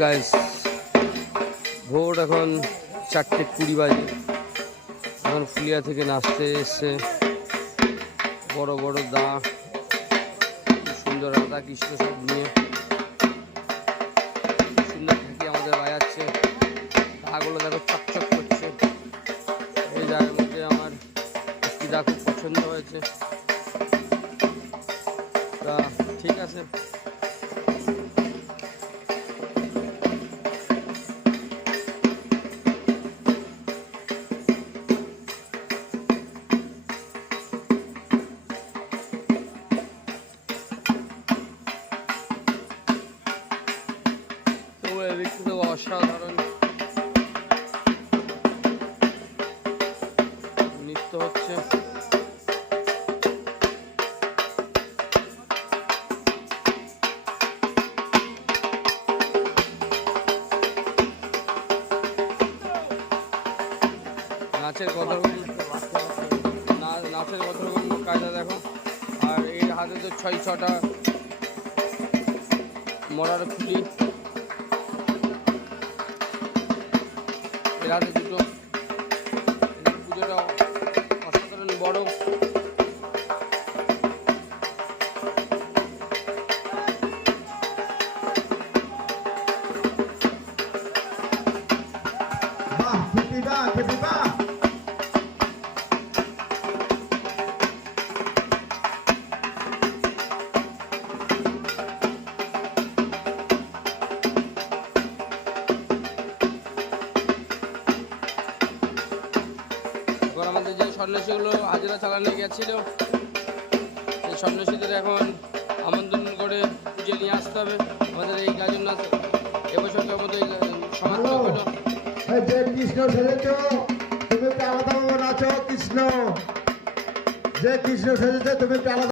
Guys ভোর এখন চারটে কুড়ি বাজে। এখন ফুলিয়া থেকে নাচতে এসছে। বড় বড় দা সুন্দর রাধা কৃষ্ণ সব নিয়ে। সুন্দর থাকি আমাদের বাজাচ্ছে। দাগুলো দেখো চকচক করছে। এই জায়গার মধ্যে আমার একটি দা খুব পছন্দ হয়েছে। তা ঠিক আছে। অসাধারণ। নৃত্য হচ্ছে। নাচের রকম নাচের রকম কায়দা দেখো। আর এই হাতে তো ছয় ছটা মরার খুলি হাতে দুটো। এদের পুজোটা অসাধারণ বড়। Happy খেপি এবার আমাদের যে সন্ন্যাসীগুলো হাজিরা চালানো গেছিল সেই সন্ন্যাসীদের এখন আমন্ত্রণ করে পুজো নিয়ে আসতে হবে। আমাদের এই গাজন নাচ এবছর মতো আমাদের সমাপ্ত হলো। যে কৃষ্ণ সেজেছ? তুমি আলাদা নাচো কৃষ্ণ। যে কৃষ্ণ সেজেছে তুমি আলাদা